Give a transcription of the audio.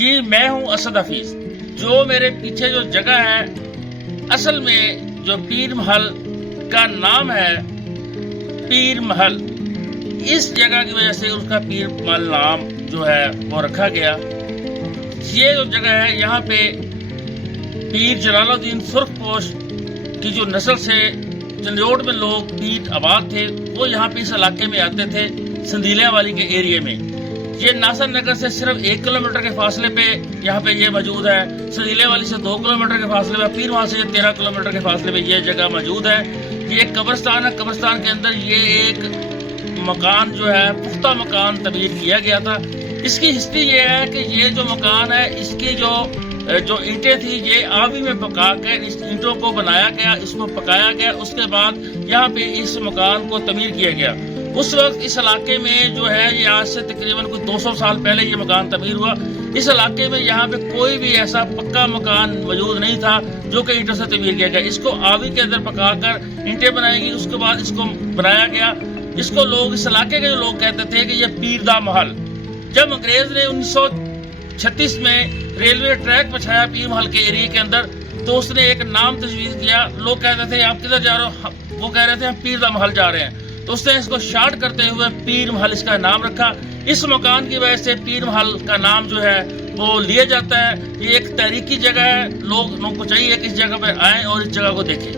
जी मैं हूं असद हफीज। जो मेरे पीछे जो जगह है, असल में जो पीर महल का नाम है पीर महल, इस जगह की वजह से उसका पीर महल नाम जो है वो रखा गया। ये जो जगह है, यहाँ पे पीर जलालुद्दीन सुर्खपोश की जो नस्ल से चंदियोट में लोग पीर आबाद थे, वो यहाँ पे इस इलाके में आते थे, संदीलिया वाली के एरिया में। ये नासर नगर से सिर्फ 1 किलोमीटर के फासले पे यहाँ पे ये मौजूद है। संदीलिया वाली से 2 किलोमीटर के फासले पे, पीर वहां से 13 किलोमीटर के फासले पे ये जगह मौजूद है। ये एक कब्रिस्तान है। कब्रिस्तान के अंदर ये एक मकान जो है, पुख्ता मकान तबीर किया गया था। इसकी हिस्ट्री ये है कि ये जो मकान है, इसकी जो ईंटें थी, ये आवी में पका कर इस ईंटों को बनाया गया, इसको पकाया गया। उसके बाद यहाँ पे इस मकान को तमीर किया गया। उस वक्त इस इलाके में जो है, ये आज से तकरीबन कुछ 200 साल पहले ये मकान तमीर हुआ। इस इलाके में यहाँ पे कोई भी ऐसा पक्का मकान मौजूद नहीं था जो कि ईंटों से तमीर किया गया। इसको आवी के अंदर पकाकर ईंटें बनाई गई, उसके बाद इसको बनाया गया। इसको लोग, इस इलाके के जो लोग कहते थे कि ये पीर दा महल। जब अंग्रेज ने 1936 में रेलवे ट्रैक बिछाया पीर महल के एरिया के अंदर, तो उसने एक नाम तजवीज किया। लोग कहते थे आप किधर जा रहे हो, वो कह रहे थे हम पीर दा महल जा रहे हैं। तो उसने इसको शार्ट करते हुए पीर महल इसका नाम रखा। इस मकान की वजह से पीर महल का नाम जो है वो लिया जाता है। ये एक तारीखी जगह है। लोगों को चाहिए कि इस जगह पर आए और इस जगह को देखें।